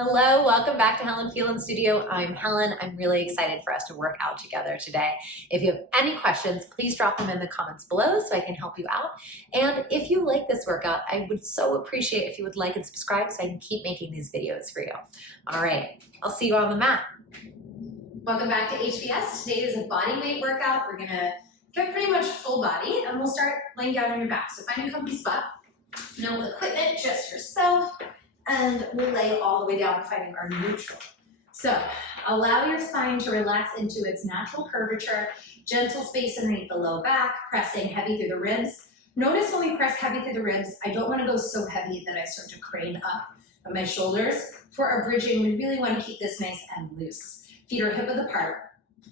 Hello, welcome back to Helen Phelan Studio. I'm Helen. I'm really excited for us to work out together today. If you have any questions, please drop them in the comments below so I can help you out. And if you like this workout, I would so appreciate if you would like and subscribe so I can keep making these videos for you. All right, I'll see you on the mat. Welcome back to HPS. Today is a body weight workout. We're gonna get pretty much full body and we'll start laying down on your back. So find a comfy spot. No equipment, just yourself. And we'll lay all the way down, finding our neutral. So allow your spine to relax into its natural curvature, gentle space underneath the low back, pressing heavy through the ribs. Notice when we press heavy through the ribs, I don't want to go so heavy that I start to crane up on my shoulders. For our bridging, we really want to keep this nice and loose. Feet are hip width apart.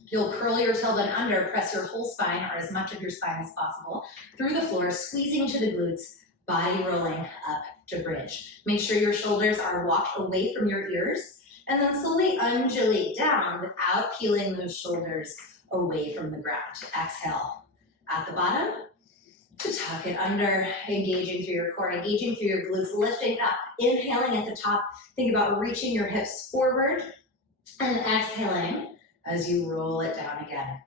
You'll curl your tailbone under, press your whole spine, or as much of your spine as possible, through the floor, squeezing to the glutes, body rolling up to bridge. Make sure your shoulders are walked away from your ears, and then slowly undulate down without peeling those shoulders away from the ground. Exhale at the bottom to tuck it under, engaging through your core, engaging through your glutes, lifting up, inhaling at the top. Think about reaching your hips forward and exhaling as you roll it down again.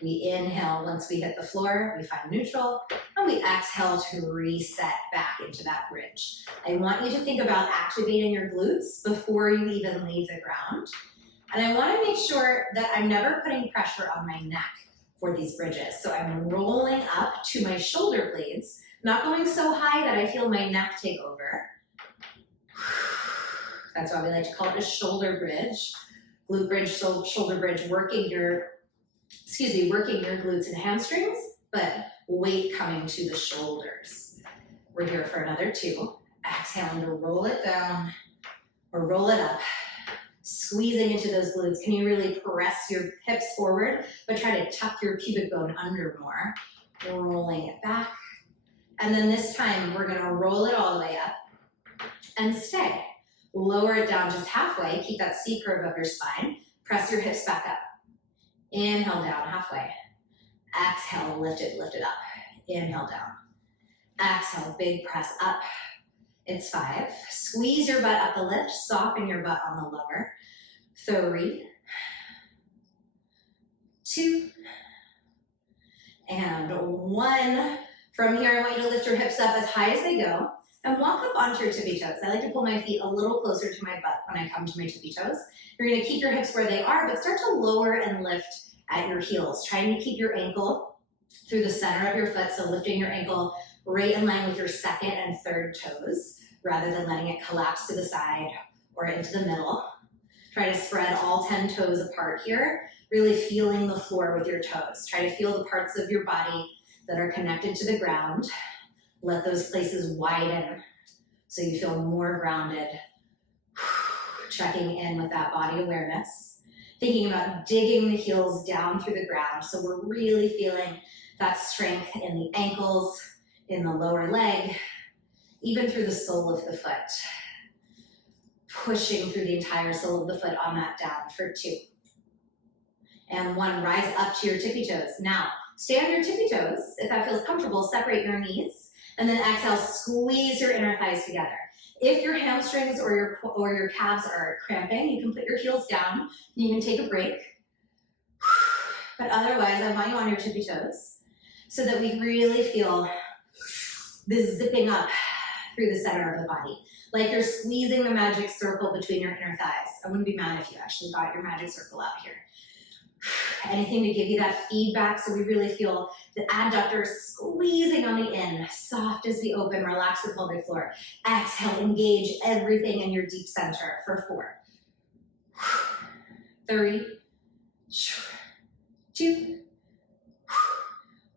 We inhale once we hit the floor, we find neutral, and we exhale to reset back into that bridge. I want you to think about activating your glutes before you even leave the ground. And I want to make sure that I'm never putting pressure on my neck for these bridges. So I'm rolling up to my shoulder blades, not going so high that I feel my neck take over. That's why we like to call it a shoulder bridge. Glute bridge, shoulder bridge, working your glutes and hamstrings, but weight coming to the shoulders. We're here for another 2. Exhaling to roll it down or roll it up, squeezing into those glutes. Can you really press your hips forward, but try to tuck your pubic bone under more, rolling it back. And then this time we're gonna roll it all the way up and stay. Lower it down just halfway, keep that C curve of your spine, press your hips back up. Inhale down halfway. Exhale, lift it up. Inhale down. Exhale, big press up. It's 5. Squeeze your butt up the lift, soften your butt on the lower. 3, 2, and 1. From here, I want you to lift your hips up as high as they go and walk up onto your tippy toes. I like to pull my feet a little closer to my butt when I come to my tippy toes. You're gonna keep your hips where they are, but start to lower and lift at your heels, trying to keep your ankle through the center of your foot, so lifting your ankle right in line with your second and third toes, rather than letting it collapse to the side or into the middle. Try to spread all 10 toes apart here, really feeling the floor with your toes. Try to feel the parts of your body that are connected to the ground. Let those places widen so you feel more grounded. Checking in with that body awareness. Thinking about digging the heels down through the ground. So we're really feeling that strength in the ankles, in the lower leg, even through the sole of the foot. Pushing through the entire sole of the foot on that down for 2. And 1, rise up to your tippy toes. Now, stay on your tippy toes. If that feels comfortable, separate your knees. And then exhale, squeeze your inner thighs together. If your hamstrings or your calves are cramping, you can put your heels down. You can take a break. But otherwise, I want you on your tippy toes so that we really feel this zipping up through the center of the body. Like you're squeezing the magic circle between your inner thighs. I wouldn't be mad if you actually got your magic circle out here. Anything to give you that feedback so we really feel the adductors squeezing on the in, soft as we open, relax the pelvic floor. Exhale, engage everything in your deep center for 4, 3, 2,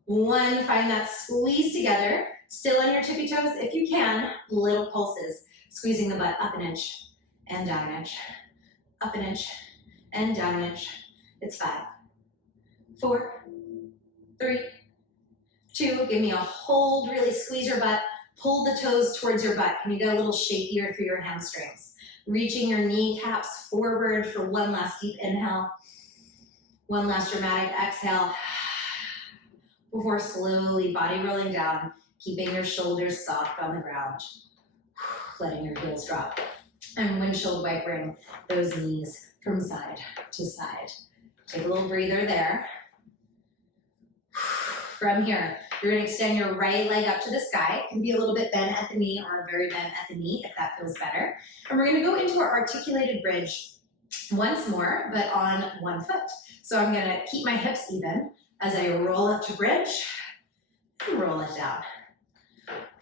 1. Find that squeeze together. Still on your tippy toes if you can. Little pulses, squeezing the butt up an inch and down an inch, up an inch and down an inch. It's 5, 4, 3, 2. Give me a hold, really squeeze your butt. Pull the toes towards your butt. Can you get a little shakier through your hamstrings? Reaching your kneecaps forward for 1 last deep inhale. 1 last dramatic exhale. Before slowly body rolling down, keeping your shoulders soft on the ground. Letting your heels drop. and windshield wipering those knees from side to side. Take a little breather there. From here, you're gonna extend your right leg up to the sky. It can be a little bit bent at the knee or very bent at the knee if that feels better. And we're gonna go into our articulated bridge once more, but on one foot. So I'm gonna keep my hips even as I roll up to bridge and roll it down.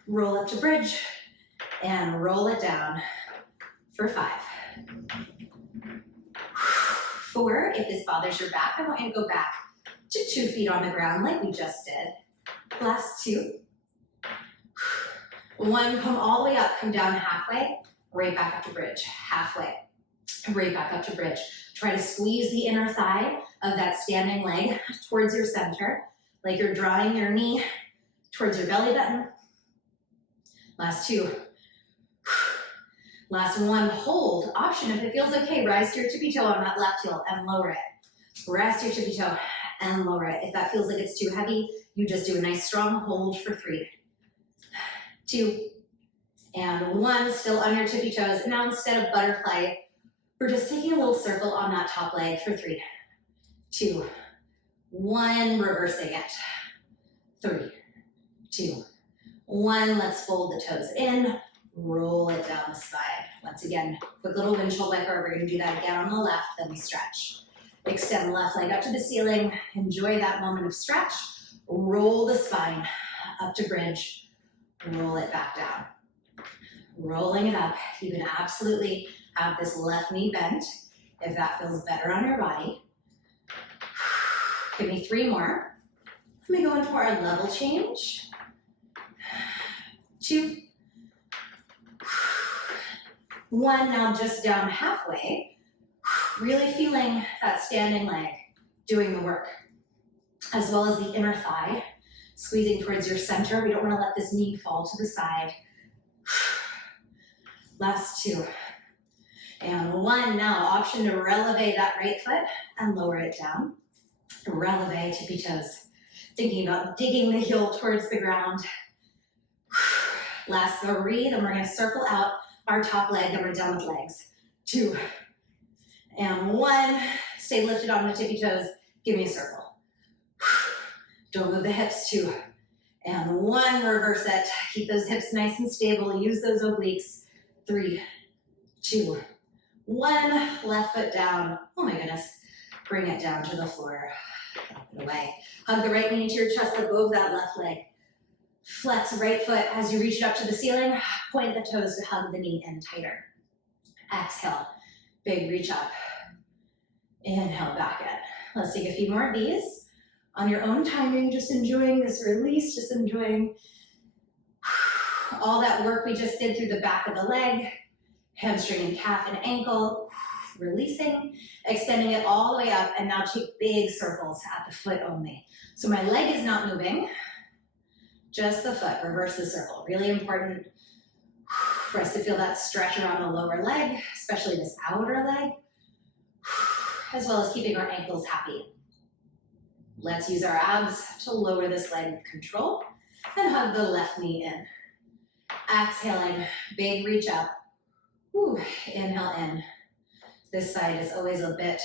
Roll up to bridge and roll it down for 5. 4, if this bothers your back, I want you to go back to 2 feet on the ground like we just did. Last 2. 1, come all the way up, come down halfway, right back up to bridge, halfway, right back up to bridge. Try to squeeze the inner thigh of that standing leg towards your center, like you're drawing your knee towards your belly button. Last 2. Last 1, hold. Option, if it feels okay, rise to your tippy toe on that left heel and lower it. Rise to your tippy toe and lower it. If that feels like it's too heavy, you just do a nice strong hold for 3, 2, and 1, still on your tippy toes. And now instead of butterfly, we're just taking a little circle on that top leg for 3, 2, 1, reversing it. 3, 2, 1, let's fold the toes in, roll it down the spine. Once again, quick little windshield wiper. We're gonna do that again on the left, then we stretch. Extend the left leg up to the ceiling. Enjoy that moment of stretch. Roll the spine up to bridge. Roll it back down. Rolling it up. You can absolutely have this left knee bent if that feels better on your body. Give me 3 more. Let me go into our level change. 2, 1, now just down halfway. Really feeling that standing leg doing the work, as well as the inner thigh, squeezing towards your center. We don't want to let this knee fall to the side. Last 2. And 1, now option to releve that right foot and lower it down. Releve, tippy toes. Thinking about digging the heel towards the ground. Last 3, then we're going to circle out our top leg and we're done with legs. 2, and 1, stay lifted on the tippy toes, give me a circle. Don't move the hips. 2, and 1, reverse it. Keep those hips nice and stable, use those obliques. 3, 2, 1, left foot down. Oh my goodness, bring it down to the floor. Up and away. Hug the right knee into your chest, let go of that left leg. Flex right foot as you reach it up to the ceiling, point the toes to hug the knee in tighter. Exhale. Big reach up. Inhale back in. Let's take a few more of these. On your own timing, just enjoying this release, just enjoying all that work we just did through the back of the leg, hamstring and calf and ankle, releasing, extending it all the way up, and now take big circles at the foot only. So my leg is not moving, just the foot, reverse the circle. Really important for us to feel that stretch around the lower leg, especially this outer leg, as well as keeping our ankles happy. Let's use our abs to lower this leg with control and hug the left knee in. Exhaling, big reach up. Whew. Inhale in. This side is always a bit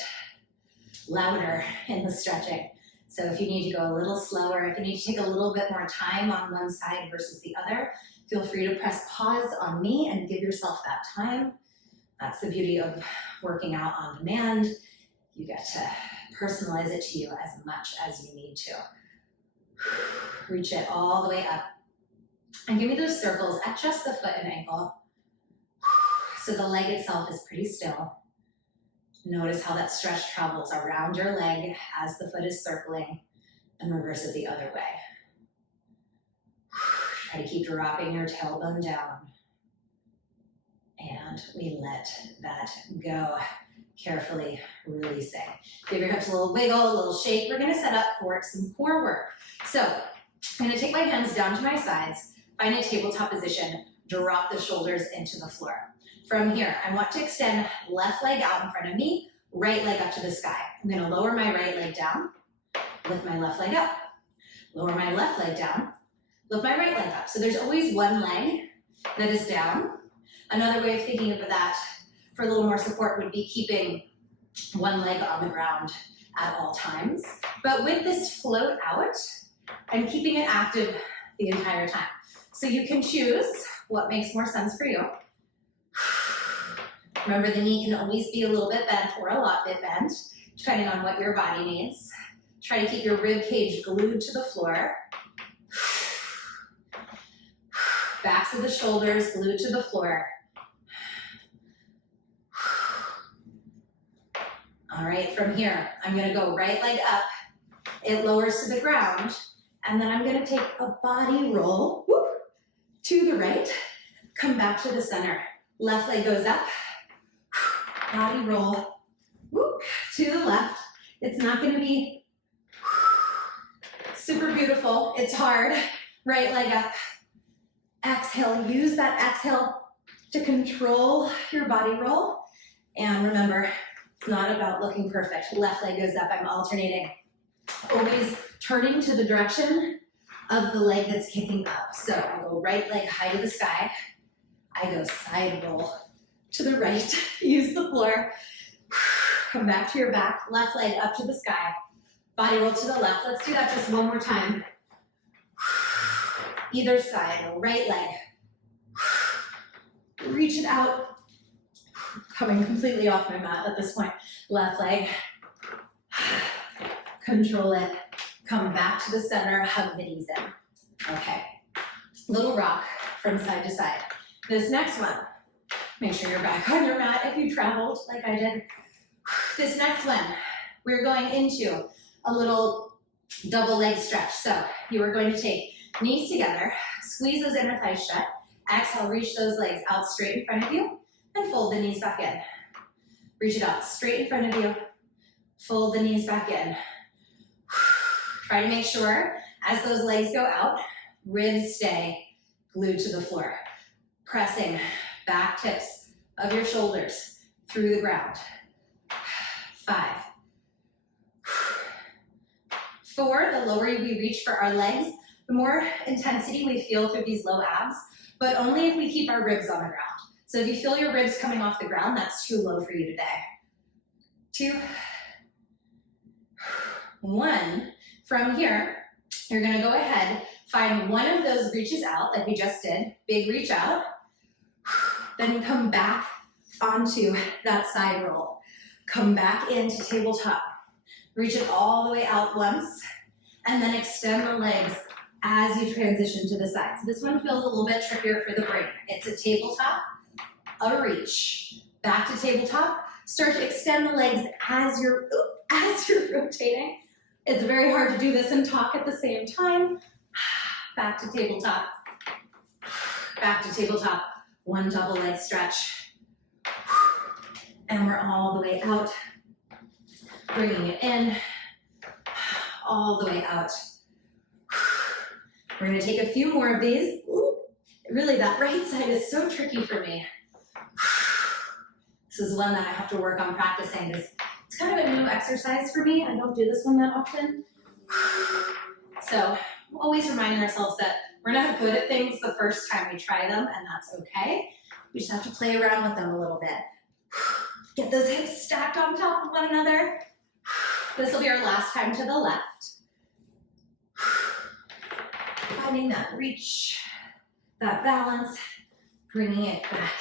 louder in the stretching. So if you need to go a little slower, if you need to take a little bit more time on one side versus the other, feel free to press pause on me and give yourself that time. That's the beauty of working out on demand. You get to personalize it to you as much as you need to. Reach it all the way up. And give me those circles at just the foot and ankle. So the leg itself is pretty still. Notice how that stretch travels around your leg as the foot is circling, and reverse it the other way. Try to keep dropping your tailbone down. And we let that go. Carefully releasing. Give your hips a little wiggle, a little shake. We're gonna set up for some core work. So I'm gonna take my hands down to my sides, find a tabletop position, drop the shoulders into the floor. From here, I want to extend left leg out in front of me, right leg up to the sky. I'm gonna lower my right leg down, lift my left leg up, lower my left leg down, lift my right leg up. So there's always one leg that is down, Another way of thinking of that for a little more support would be keeping one leg on the ground at all times. But with this float out, I'm keeping it active the entire time. So you can choose what makes more sense for you. Remember, the knee can always be a little bit bent or a lot bit bent, depending on what your body needs. Try to keep your rib cage glued to the floor. Backs of the shoulders glued to the floor. All right, from here, I'm gonna go right leg up. It lowers to the ground, and then I'm gonna take a body roll to the right, come back to the center. Left leg goes up, body roll to the left. It's not gonna be super beautiful, it's hard. Right leg up. Exhale, use that exhale to control your body roll. And remember, it's not about looking perfect. Left leg goes up, I'm alternating. Always turning to the direction of the leg that's kicking up. So I go right leg high to the sky. I go side roll to the right, use the floor. Come back to your back, left leg up to the sky. Body roll to the left. Let's do that just one more time. Either side, right leg. Reach it out. Coming completely off my mat at this point. Left leg. Control it. Come back to the center, hug the knees in. Okay. Little rock from side to side. This next one, make sure you're back on your mat if you traveled like I did. This next one, we're going into a little double leg stretch. So you are going to take knees together, squeeze those inner thighs shut. Exhale, reach those legs out straight in front of you and fold the knees back in. Reach it out straight in front of you, fold the knees back in. Try to make sure as those legs go out, ribs stay glued to the floor. Pressing back tips of your shoulders through the ground. 5. 4, the lower we reach for our legs, the more intensity we feel through these low abs, but only if we keep our ribs on the ground. So if you feel your ribs coming off the ground, that's too low for you today. 2, 1. From here, you're gonna go ahead, find one of those reaches out like we just did, big reach out, then come back onto that side roll. Come back into tabletop. Reach it all the way out once, and then extend the legs as you transition to the side. So this one feels a little bit trickier for the brain. It's a tabletop, a reach, back to tabletop. Start to extend the legs as you're rotating. It's very hard to do this and talk at the same time. Back to tabletop, back to tabletop. One double leg stretch. And we're all the way out. Bringing it in, all the way out. We're gonna take a few more of these. Really, that right side is so tricky for me. This is one that I have to work on practicing. It's kind of a new exercise for me. I don't do this one that often. So always reminding ourselves that we're not good at things the first time we try them, and that's okay. We just have to play around with them a little bit. Get those hips stacked on top of one another. This will be our last time to the left. Finding that reach, that balance, bringing it back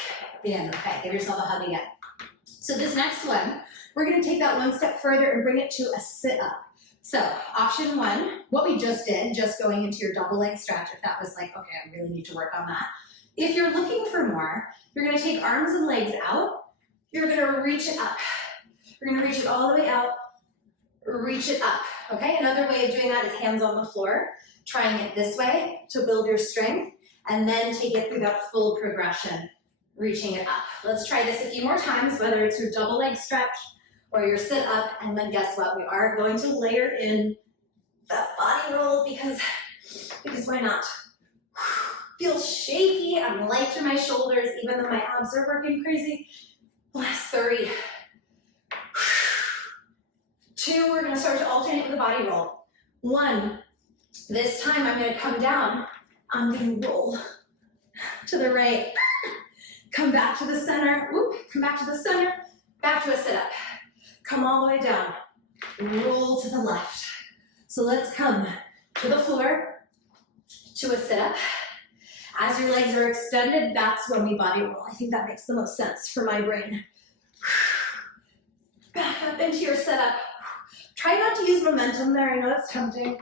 in. Okay, give yourself a hug again. So this next one, we're gonna take that one step further and bring it to a sit up. So option 1, what we just did, just going into your double leg stretch, if that was like, okay, I really need to work on that. If you're looking for more, you're gonna take arms and legs out, you're gonna reach it up. You're gonna reach it all the way out, reach it up, okay? Another way of doing that is hands on the floor, trying it this way to build your strength, and then take it through that full progression, reaching it up. Let's try this a few more times, whether it's your double leg stretch or your sit up, and then guess what? We are going to layer in that body roll because why not? Feels shaky, I'm light to my shoulders, even though my abs are working crazy. Last 3. 2, we're gonna start to alternate with the body roll. 1, this time I'm gonna come down, I'm gonna roll to the right, Come back to the center. Whoop, come back to the center. Back to a sit-up. Come all the way down. Roll to the left. So let's come to the floor, to a sit-up. As your legs are extended, that's when we body roll. I think that makes the most sense for my brain. Back up into your sit-up. Try not to use momentum there. I know that's tempting.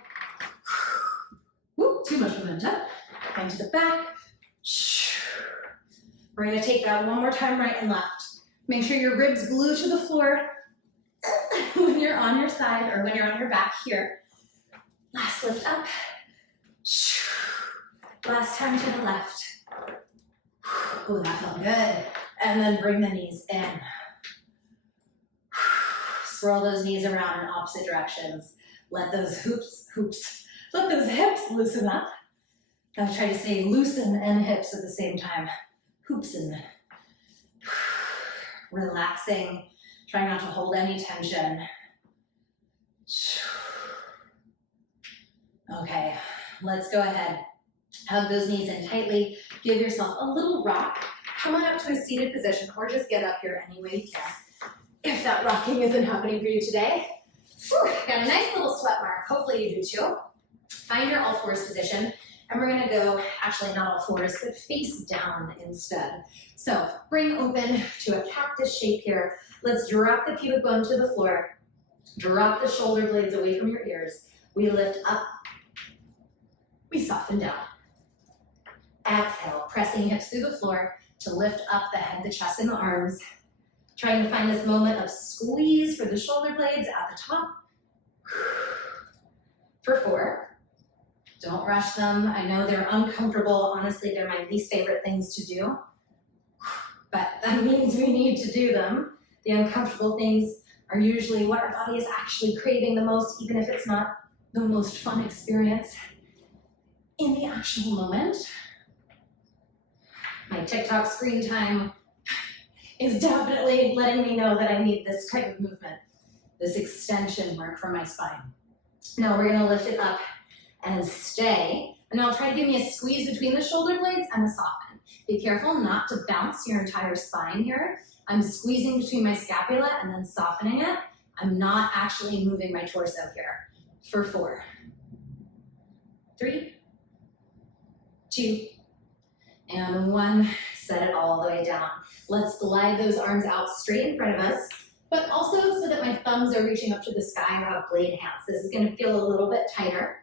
Whoop, too much momentum. Find to the back. We're gonna take that one more time, right and left. Make sure your ribs glue to the floor when you're on your side or when you're on your back here. Last lift up. Last time to the left. Oh, that felt good. And then bring the knees in. Swirl those knees around in opposite directions. Let those let those hips loosen up. I'll try to say loosen and hips at the same time. Hoopsin. Relaxing. Try not to hold any tension. Okay, let's go ahead. Hug those knees in tightly. Give yourself a little rock. Come on up to a seated position or just get up here any way you can. If that rocking isn't happening for you today. Whew, got a nice little sweat mark. Hopefully you do too. Find your all fours position. And we're gonna go, actually not all fours, but face down instead. So bring open to a cactus shape here. Let's drop the pubic bone to the floor. Drop the shoulder blades away from your ears. We lift up. We soften down. Exhale, pressing hips through the floor to lift up the head, the chest, and the arms. Trying to find this moment of squeeze for the shoulder blades at the top. For 4. Don't rush them. I know they're uncomfortable. Honestly, they're my least favorite things to do. But that means we need to do them. The uncomfortable things are usually what our body is actually craving the most, even if it's not the most fun experience in the actual moment. My TikTok screen time is definitely letting me know that I need this type of movement, this extension work for my spine. Now we're gonna lift it up and stay. And I'll try to give me a squeeze between the shoulder blades and a soften. Be careful not to bounce your entire spine here. I'm squeezing between my scapula and then softening it. I'm not actually moving my torso here. For 4, 3, 2, and 1. Set it all the way down. Let's glide those arms out straight in front of us, but also so that my thumbs are reaching up to the sky or have blade hands. This is gonna feel a little bit tighter.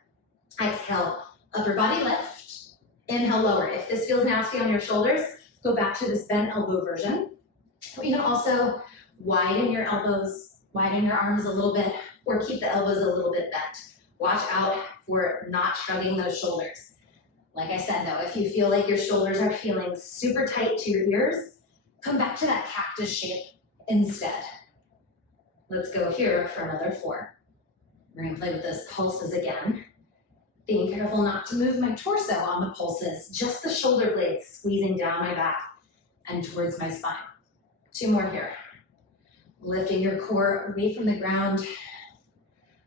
Exhale, upper body lift. Inhale, lower. If this feels nasty on your shoulders, go back to this bent elbow version. You can also widen your elbows, widen your arms a little bit, or keep the elbows a little bit bent. Watch out for not shrugging those shoulders. Like I said though, if you feel like your shoulders are feeling super tight to your ears, come back to that cactus shape instead. Let's go here for another 4. We're gonna play with those pulses again. Being careful not to move my torso on the pulses, just the shoulder blades squeezing down my back and towards my spine. 2 more here. Lifting your core away from the ground.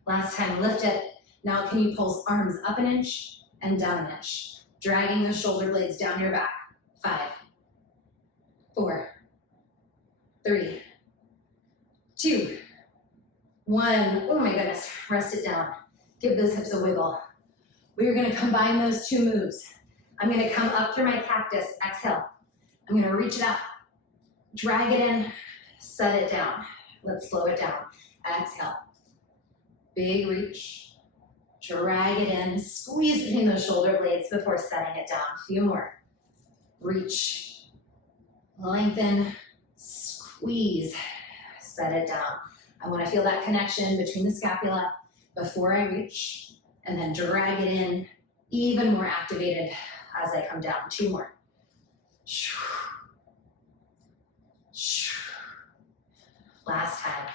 Last time, lift it. Now can you pulse arms up an inch and down an inch? Dragging the shoulder blades down your back. 5, 4, 3, 2, 1. Oh my goodness, rest it down. Give those hips a wiggle. We're gonna combine those 2 moves. I'm gonna come up through my cactus, exhale. I'm gonna reach it up, drag it in, set it down. Let's slow it down. Exhale. Big reach. Drag it in, squeeze between those shoulder blades before setting it down. A few more. Reach, lengthen, squeeze, set it down. I want to feel that connection between the scapula before I reach, and then drag it in, even more activated as I come down. 2 more. Last time.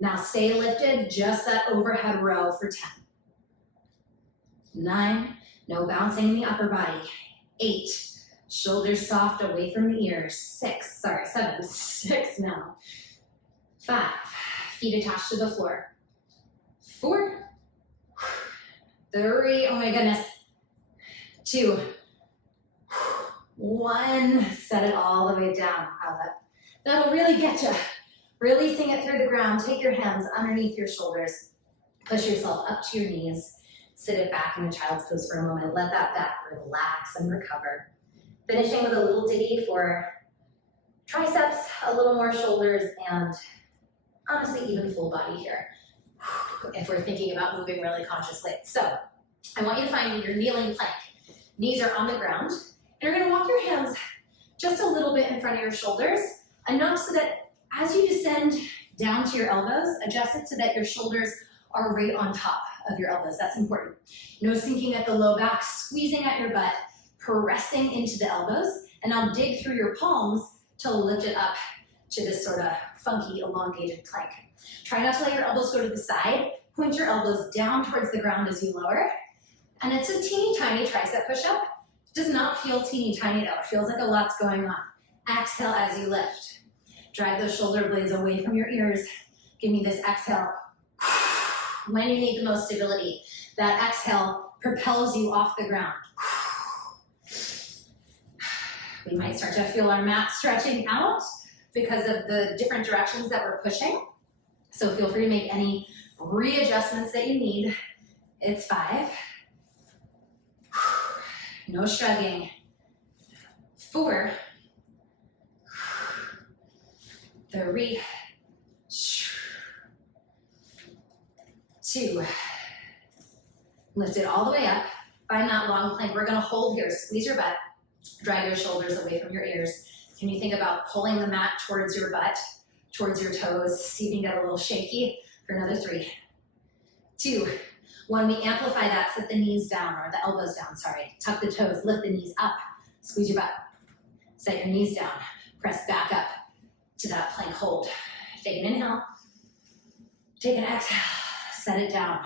Now stay lifted, just that overhead row for 10. 9, no bouncing in the upper body. 8, shoulders soft away from the ears. 7, 6 now. 5, feet attached to the floor. 4, 3, oh my goodness. 2, 1. Set it all the way down. Wow, that'll really get you. Releasing it through the ground. Take your hands underneath your shoulders. Push yourself up to your knees. Sit it back in a child's pose for a moment. Let that back relax and recover. Finishing with a little diggy for triceps, a little more shoulders, and honestly, even full body here, if we're thinking about moving really consciously. So I want you to find your kneeling plank. Knees are on the ground, and you're gonna walk your hands just a little bit in front of your shoulders, enough so that as you descend down to your elbows, adjust it so that your shoulders are right on top of your elbows. That's important. No sinking at the low back, squeezing at your butt, pressing into the elbows, and now dig through your palms to lift it up to this sort of funky, elongated plank. Try not to let your elbows go to the side. Point your elbows down towards the ground as you lower. And it's a teeny tiny tricep push-up. It does not feel teeny tiny though. It feels like a lot's going on. Exhale as you lift. Drag those shoulder blades away from your ears. Give me this exhale. When you need the most stability, that exhale propels you off the ground. We might start to feel our mat stretching out because of the different directions that we're pushing. So feel free to make any readjustments that you need. It's 5. No shrugging. 4. 3. 2. Lift it all the way up. Find that long plank. We're gonna hold here. Squeeze your butt. Drag your shoulders away from your ears. Can you think about pulling the mat towards your butt, towards your toes? See if you can get a little shaky for another 3. 2. When we amplify that, set the knees down, or the elbows down, sorry. Tuck the toes, lift the knees up. Squeeze your butt. Set your knees down. Press back up to that plank hold. Take an inhale. Take an exhale. Set it down.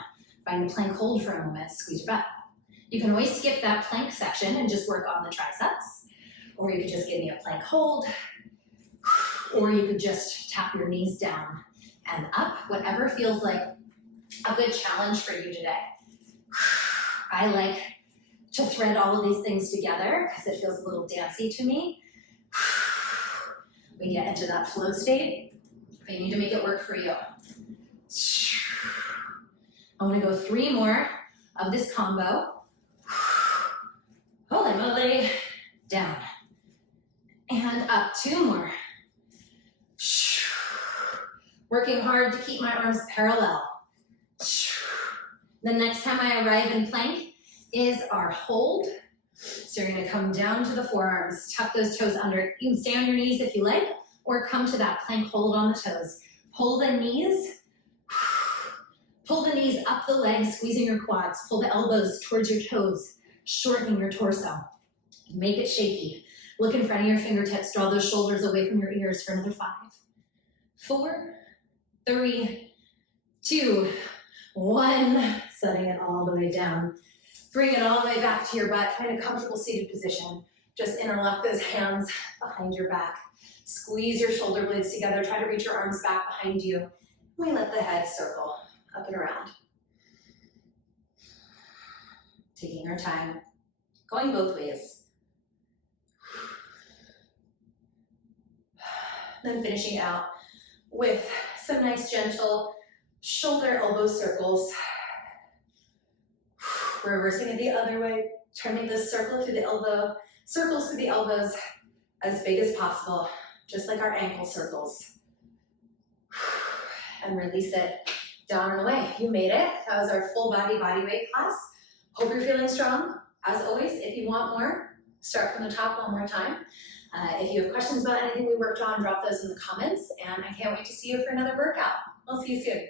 Find a plank hold for a moment. Squeeze your butt. You can always skip that plank section and just work on the triceps. Or you could just give me a plank hold. Or you could just tap your knees down and up. Whatever feels like a good challenge for you today. I like to thread all of these things together because it feels a little dancey to me. We get into that flow state, but you need to make it work for you. I want to go 3 more of this combo. Holy moly, down. And up, 2 more. Working hard to keep my arms parallel. The next time I arrive in plank is our hold. So you're gonna come down to the forearms, tuck those toes under. You can stay on your knees if you like, or come to that plank hold on the toes. Pull the knees. Pull the knees up the legs, squeezing your quads. Pull the elbows towards your toes, shortening your torso. Make it shaky. Look in front of your fingertips. Draw those shoulders away from your ears for another 5. 4, 3, 2, 1. Setting it all the way down. Bring it all the way back to your butt. Find a comfortable seated position. Just interlock those hands behind your back. Squeeze your shoulder blades together. Try to reach your arms back behind you. We let the head circle up and around. Taking our time. Going both ways. Then finishing out with some nice gentle shoulder elbow circles. Reversing it the other way, turning the circle through the elbow, circles through the elbows as big as possible, just like our ankle circles. And release it down and away. You made it. That was our full body weight class. Hope you're feeling strong. As always, if you want more, start from the top one more time. If you have questions about anything we worked on, drop those in the comments, and I can't wait to see you for another workout. I'll see you soon.